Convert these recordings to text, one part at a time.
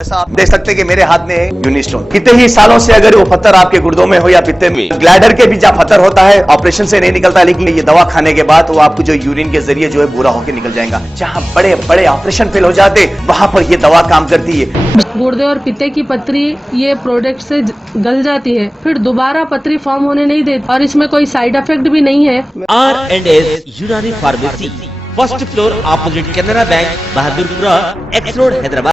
ऐसा आप देख सकते हैं कि मेरे हाथ में है यूनिस्टोन। कितने ही सालों से अगर वो पत्थर आपके गुर्दों में हो या पित्ते में, ग्लैडर के भी जहाँ पत्थर होता है ऑपरेशन से नहीं निकलता, लेकिन ये दवा खाने के बाद वो आपको जो यूरिन के जरिए जो है बुरा होकर निकल जाएगा। जहाँ बड़े बड़े ऑपरेशन फेल हो जाते वहां पर ये दवा काम करती है। गुर्दे और पित्ते की पथरी ये प्रोडक्ट से गल जाती है, फिर दोबारा पथरी फॉर्म होने नहीं देती और इसमें कोई साइड इफेक्ट भी नहीं है। R&S यूनानी pharmacy, first floor opposite Canara bank, Bahadurpura, x road, Hyderabad.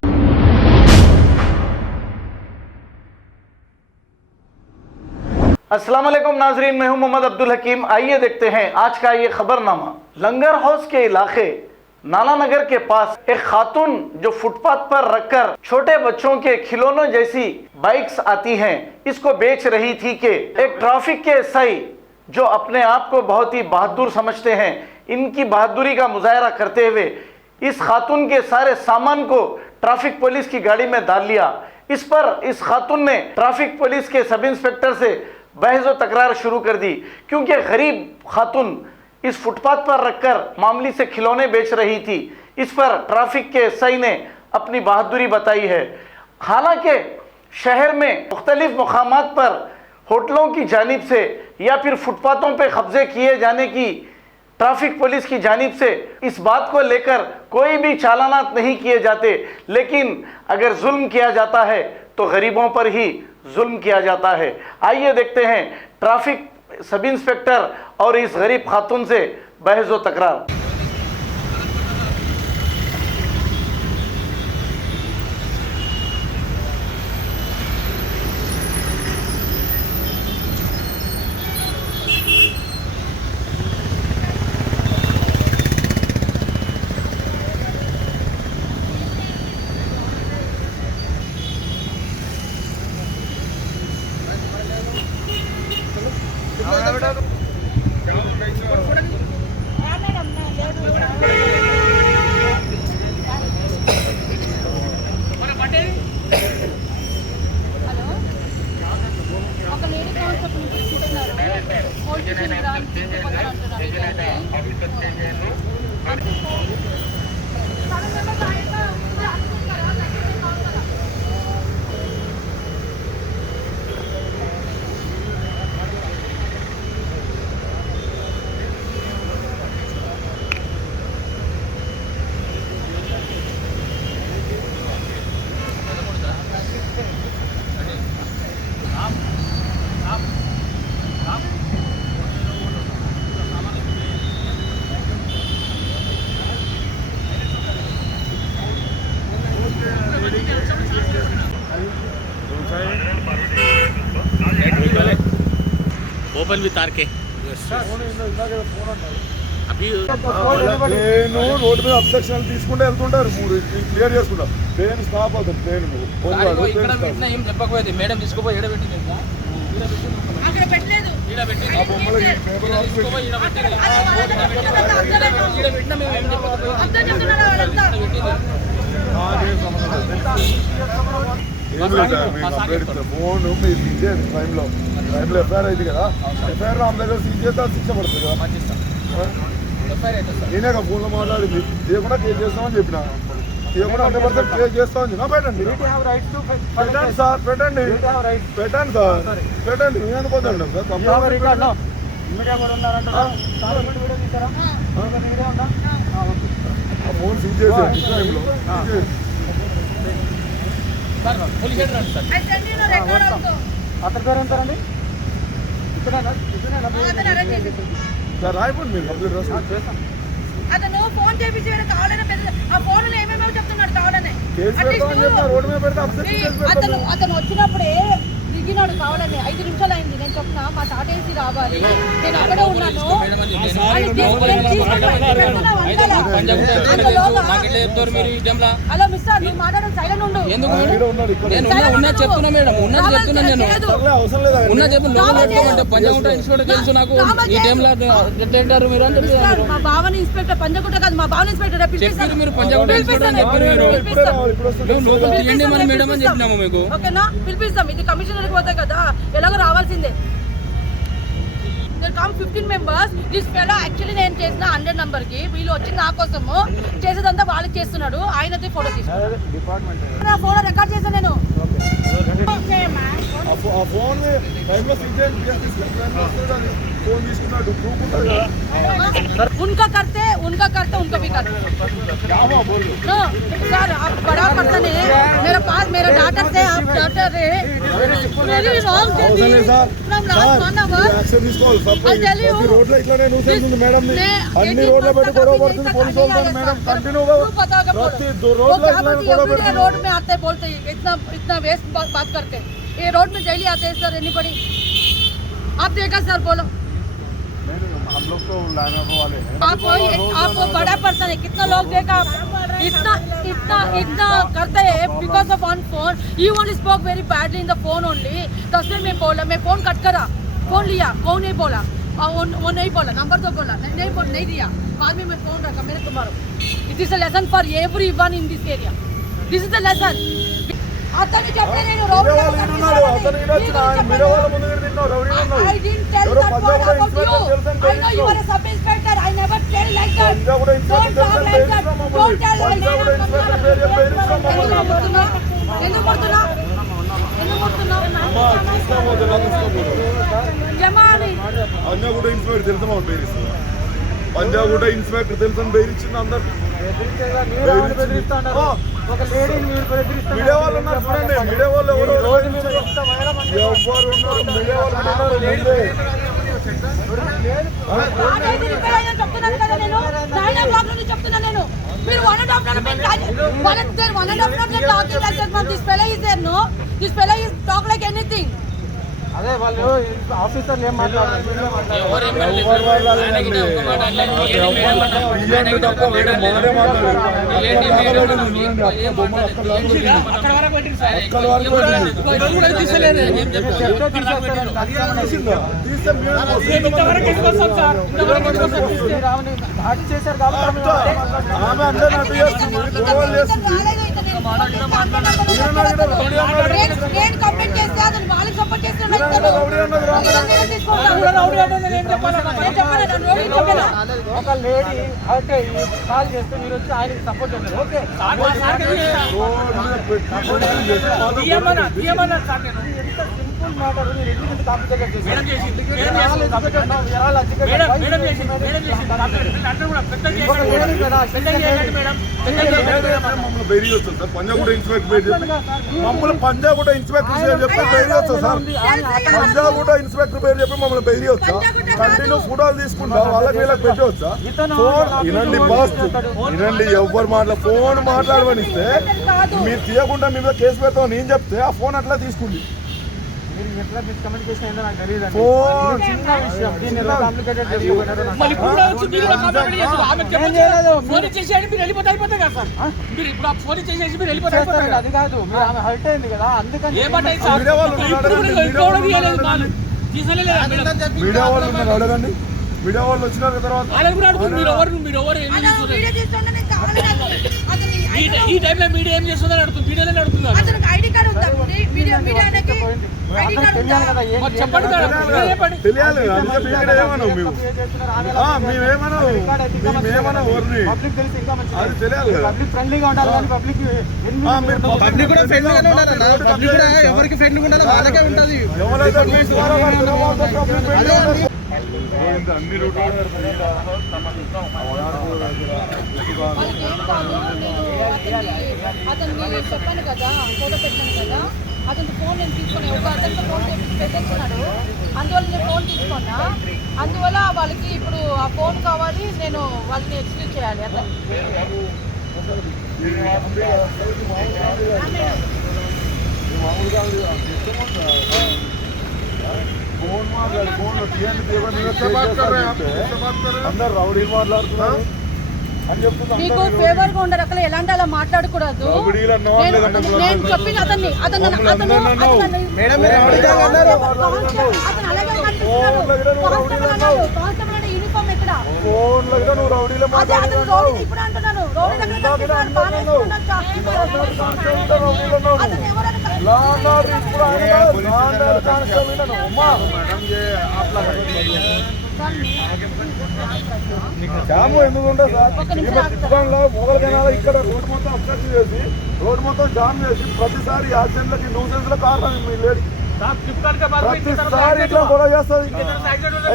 अस्सलाम वालेकुम नाजरीन, मैं हूं मोहम्मद अब्दुल हकीम। आइए देखते हैं आज का ये खबरनामा। लंगर हाउस के इलाके नाना नगर के पास एक खातून जो फुटपाथ पर रखकर छोटे बच्चों के खिलौनों जैसी बाइक्स आती हैं, इसको बेच रही थी कि एक ट्रैफिक के एसआई जो अपने आप को बहुत ही बहादुर समझते हैं, इनकी बहादुरी का मुजाहरा करते हुए इस खातून के सारे सामान को ट्रैफिक पुलिस की गाड़ी में डाल लिया। इस पर इस खातून ने ट्रैफिक पुलिस के सब इंस्पेक्टर से बहस व तकरार शुरू कर दी, क्योंकि गरीब खातून इस फुटपाथ पर रखकर मामूली से खिलौने बेच रही थी। इस पर ट्रैफिक के एसआई ने अपनी बहादुरी बताई है। हालांकि शहर में मुख्तलिफ मकामात पर होटलों की जानिब से या फिर फुटपाथों पर कब्जे किए जाने की ट्रैफिक पुलिस की जानिब से इस बात को लेकर कोई भी चालानात नहीं किए जाते, लेकिन अगर जुल्म किया जाता है तो गरीबों पर ही जुल्म किया जाता है। आइए देखते हैं ट्रैफिक सब इंस्पेक्टर और इस गरीब खातून से बहस व तकरार। मोबाइल भी तार के అవి నేను రోడ్ మీద అబ్జెక్షన్ తీసుకుంటే వెళ్తుంటారు, క్లియర్ చేసుకుంటా. ట్రైన్ స్టాప్ అవుతుంది, ట్రైన్ ఏం చెప్పకపోయింది మేడం తీసుకోపోయి ఏడ పెట్టింది ఫోన్ మీరు తీసేది టైంలో ఎఫ్ఐఆర్ అయింది కదా, ఎఫ్ఐఆర్ ఆమె దగ్గర సీజ్ చేస్తే శిక్ష పడుతుంది కదా. నేనే ఫోన్లో మాట్లాడింది, చేయకుండా కేసు చేస్తామని చెప్పిన, చేయకుండా 100% కేసు చేస్తామని చెప్పిన. పెట్టండి సార్, పెట్టండి సార్, పెట్టండి. నేను అనుకోదండి సార్, ఫోన్ సీజ్ చేసేది టైంలో. అతని పేరు ఎంతారండి? సార్ రాయిపోండి, మీరు కంప్లీట్ రాసుకోండి. అతను ఫోన్ చేయించాడు కావాలని, ఆ ఫోన్ లో ఏమేమో చెప్తున్నాడు కావాలని. రోడ్డు మీద పెడితే అతను వచ్చినప్పుడే దిగినాడు కావాలని. 5 నిమిషాలు అయింది, నేను చెప్తున్నా మా టాటా ఏసీ రావాలి, నేను అక్కడే ఉన్నాను. హలో మిస్టర్, నువ్వు మాట్లాడడం సైలెంట్ ఉండు. చెప్తున్నా మేడం, ఉన్నది చెప్తున్నా, నేను ఉన్నా చెప్తున్నా. పంజాగుంట ఇన్స్పెక్టర్ తెలుసు నాకు. ఈ టైంలో ఎట్లా అంటారు మీరు అని చెప్పి మా బావని ఇన్స్పెక్టర్ పంజాగుంట కాదు, మా బావని ఇన్స్పెక్టర్ చెప్పారు. మీరు పంజాగుంట ఇన్స్పెక్టర్ అని చెప్పారు. మీరు మేడం అని చెప్పినాము మీకు. ఓకేనా, పిలిపిస్తాం. ఇది కమిషనర్ పోతే కదా, ఎలాగో రావాల్సిందే. there come 15 members. This fellow actually నేను చేసిన 100 నంబర్ కి వీళ్ళు వచ్చి నా కోసము చేసేదంతా వాళ్ళు చేస్తున్నాడు. ఆయనది ఫోటో తీసుకున్నాడు. నా ఫోటో రికార్డ్ చేశాను నేను. ఆ ఫోన్ టైంలో సిగ్నల్ తీసుకున్నాడు, ఫోన్ తీసుకున్నాడు, ప్రూఫ్ ఉంటుంది కదా. उनका करते उनका भी करते नो सर, आप बड़ा पर्सन है, मेरे पास मेरा डॉटर से आप डॉटर है, very wrong from last 1 hour action తీసుకోవాలి. I tell you, ప్రతి రోడ్లో ఇట్లానే న్యూసెన్స్ ఉంది మేడం. అన్ని రోడ్ల పెట్టి గొడవ పడుతుంది పోలీసు వాళ్ళు మేడం. కంటిన్యూగా ప్రతి రోడ్లో ఇట్లానే గొడవ పెడుతుంది. रोड में आते बोलते इतना वेस्ट बात करते, ये रोड में डेली आते हैं सर. एनीबडी आप देखा सर, बोलो हम लोग तो लाने वाले हैं. आप बड़ा पर्सन है, कितना लोग देखा आप इतना करते हैं because of on phone. You only spoke very badly in the phone only. तस्वीर में बोला, मैं फोन कट करा, फोन लिया, कौन नहीं बोला, वो नहीं बोला, नंबर तो बोला नहीं दिया. बाद में मैं फोन रखा मेरे तुम्हारा. It is a lesson for every one in this area. This is a lesson. అతను చెప్పలే నేను రౌడీ ఉన్నాడు. అతను ఈడ వచ్చిన మీరే వాళ్ళ ముందు తిన్నావు. రౌడీ ఉన్నాడు. I didn't tell that word about you. I know you are a sub inspector. I never tell like that. Don't talk like that. Don't tell like that. ఎందుకు కొడుతున్నా జమాని పంజాగుట్ట ఇన్స్పెక్టర్ తెలుసా? మా పేరు పంజాగుట్ట ఇన్స్పెక్టర్ తెలుసా? పేరు ఇచ్చింది అందరు. మీడియా వాళ్ళు ఉన్నారు చూడండి. మీడియా వాళ్ళు చెప్తున్నాను కదా నేను. చెప్తున్నా నేను. మీరు 1.5 this fellow is talk like anything. అదే వాళ్ళు ఆఫీసర్లు ఏం మాట్లాడారు? చేశారు కంప్లైంట్ చేస్తే అతను వాళ్ళకి సపోర్ట్ చేస్తున్నాడు. ఒక లేడీ హర్ట్ అయ్యి కాల్ చేస్తే మీరు వచ్చి ఆయనకి సపోర్ట్ చేస్తారు. Okay simple matter. మీరు ఎందుకు కాంప్లికేటెడ్ చేశారు? పంజాగుట్ట ఇన్స్పెక్టర్ మమ్మల్ని పంజాగుట్ట ఇన్స్పెక్టర్ చెప్పి బెయిరీ వస్తా సార్. పంజాగుట్ట ఇన్స్పెక్టర్ పేరు చెప్పి మమ్మల్ని బెయిరీ వస్తా. కంటిన్యూ ఫోటోలు తీసుకుంటా వాళ్ళకి వీళ్ళకి పెట్టి వచ్చా. ఫోన్ వినండి బాస్, వినండి. ఎవరు ఫోన్ మాట్లాడమనిస్తే మీరు తీయకుండా మీ మీద కేసు పెడతాం నేను చెప్తే ఆ ఫోన్ అట్లా తీసుకుంది. మీరు ఎట్లా మిస్కమ్యూనికేషన్ అయిందో నాకు తెలియదు. ఫోన్ చిన్న విషయం, దీన్ని ఎలా కాంప్లికేటెడ్ అది కాదు. మీరు ఆమె హర్ట్ అయింది కదా, అందుకని మీడియా వాళ్ళు అడగండి. మీడియా వాళ్ళు వచ్చిన తర్వాత ఈ టైంలో మీడియా ఏం చేస్తుందని అడుగుతుంది. మీడియానే అడుగుతున్నారు. చెప్పండి తెలియాలి. ఏమన్నావు మేమేమన్నా ఊరిని అది తెలియాలి కదా. ఫ్రెండ్లీగా ఉండాలి కానీ పబ్లిక్ కూడా ఫ్రెండ్లీగానే ఉండాలన్నా. పబ్లిక్ కూడా ఎవరికి ఫ్రెండ్లీగా ఉండాలి వాళ్ళకే ఉంటుంది. ఎవరైతే అన్ని రూట్లు అతనికి చెప్పాను కదా, ఫోటో పెట్టాను కదా, అతని ఫోన్ నేను తీసుకుని ఒక అతనితో ఫోన్ పెట్టించినాడు. అందువల్ల నేను ఫోన్ తీసుకున్నా. అందువల్ల వాళ్ళకి ఇప్పుడు ఆ ఫోన్ కావాలి, నేను వాళ్ళని ఎక్స్క్యూజ్ చేయాలి. అట్లా అందరు రౌడీ మాట్లాడుతున్నారు అని చెప్తున్నా. మీకు ఫేవర్ గా ఉండే రకాల ఎలాంటి అలా మాట్లాడకూడదు. నేను చెప్పిన అతన్ని అతను అలాగే కానిస్టేబుల్ యూనిఫామ్ ఎక్కడ ఇప్పుడు అంటున్నాను. అతను ఎవరైనా జాము ఎందుకు ఉంటుంది సార్? మొగల్ కెనాల ఇక్కడ రోడ్డు మొత్తం అబ్స్ట్రక్ట్ చేసి రోడ్డు మొత్తం జామ్ చేసి ప్రతిసారి యాక్సిడెంట్లకి న్యూసెన్స్ లో కారణం మీ లేడీ ప్రతిసారి ఇట్లా గొడవ చేస్తుంది.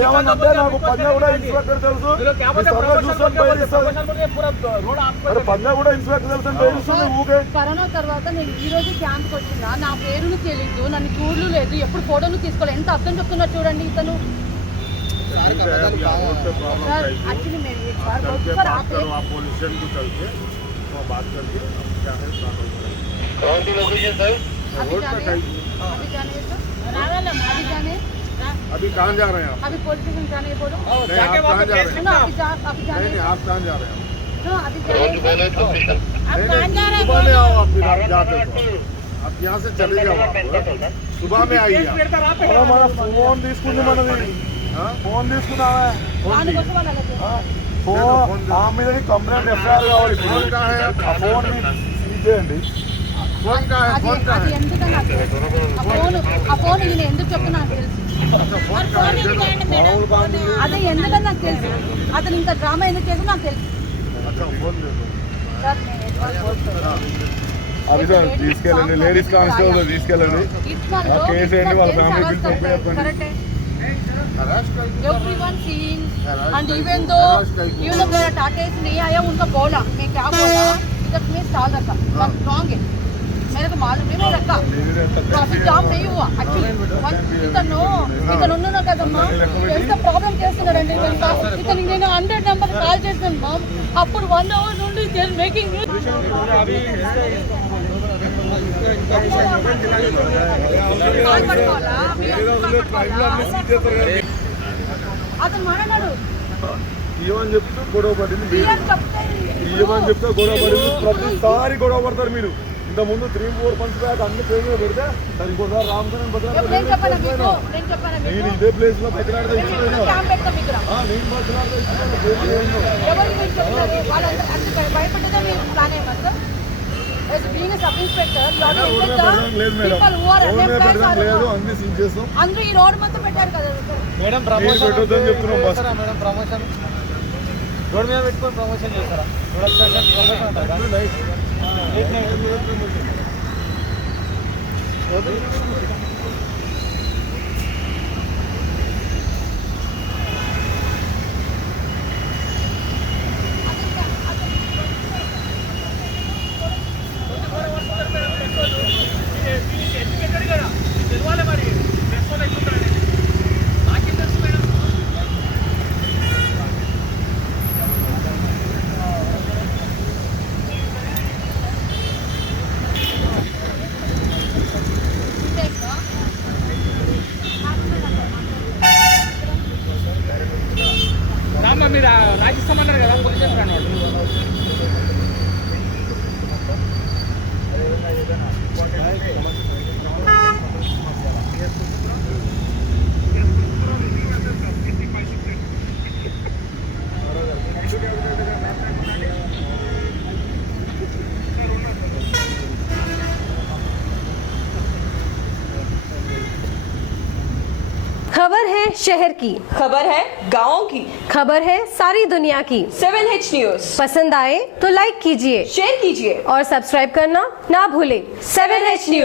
ఏమన్నంటే నాకు పంజాగూడ ఇన్స్పెక్టర్ తెలుసు, చూస్తాను బయలుస్తుంది. పంజాగూడ ఇన్స్పెక్టర్ తెలుసు అని బయలుస్తుంది ఊకే. కరోనా తర్వాత నేను ఈ రోజు క్యాంప్కి వచ్చినా, నా పేరును తెలియదు, నన్ను చూడలు లేదు, ఎప్పుడు ఫోటోలు తీసుకోవాలి. ఎంత అర్థం చెప్తున్నారు చూడండి ఇతను. एक्चुअली मेरी एक बार पर आप पोल्यूशन को चलते बात करके अभी जाने अभी कहाँ जा रहे हैं आप? अभी पुलिस स्टेशन जाने बोलो। नहीं, आप कहाँ जा रहे हैं? अभी जाने नहीं, आप कहाँ जा रहे हैं? अभी जाने सुबह में आओ आप, फिर आप जाते हो आप यहाँ से चले जाओ, सुबह में आइए। हमारा फोन తీసుకుంది మనది, ఫోన్ తీసుకున్నావా? ఫోన్ ఆ మీద కంప్లైంట్ ఎఫ్ఐఆర్ కావాలి. ఫోన్ కా హై? ఆ ఫోన్ సీజ్ చేయండి. ఫోన్ కా హై? ఫోన్ కా హై? ఆ ఫోన్ నేను ఎందుకు చెప్తున్నా నాకు తెలుసు. అదే ఎందుకని నాకు తెలుసు. అతను ఇంకా డ్రామా ఎందుకు చేసి నాకు తెలుసు. అది సార్ తీసుకెళ్ళండి, లేడీస్ కానిస్టేబుల్ తీసుకెళ్ళండి, కేసు ఏంటి వాళ్ళ ఫ్యామిలీ బిల్ చెప్పండి. Everyone seeing and even though मेरा टाटा से नहीं आया, उनका बोला, मैं क्या बोला, जब मैं स्टॉल रखा, रॉन्ग है, मेरे को मालूम है, मैं रखा, ट्रैफिक जाम नहीं हुआ एक्चुअली. ఇతను ఉన్నా కదమ్మా, ఎంత ప్రాబ్లం చేస్తున్నారండి ఇతను. నేను 100 నెంబర్ కాల్ చేస్తాను మా, అప్పుడు 1 hour నుండి మేకింగ్ కాల్ పట్టుకోవాలా. అతను మాట్లాడాడు ఇవ్వని చెప్తూ గొడవ పడింది, ఇవ్వని చెప్తే గొడవ పడింది. ప్రతిసారి గొడవ పడతారు మీరు. ఇంత ముందు 3-4 months బ్యాక్ అన్ని ప్లేస్ లో పెడితే సరే ఇంకోసారి రామకృష్ణ నేను ఇదే ప్లేస్ లో బతిలాడితే ఇచ్చిపోయినా, నేను బతిలాడితే లేదు అన్ని సీజ్ చేస్తాం. అందరూ ఈ రోడ్ మొత్తం పెట్టారు కదా మేడం, పెట్టొద్దని చెప్తున్నాం. బస్ ప్రమోషన్ రోడ్ మీద పెట్టుకొని ప్రమోషన్ చేస్తారా? మీరు రాజిస్తామన్నారు కదా పోలీసు రాను. खबर है शहर की, खबर है गाँव की, खबर है सारी दुनिया की। 7H न्यूज पसंद आए तो लाइक कीजिए, शेयर कीजिए और सब्सक्राइब करना ना भूलें। 7H news.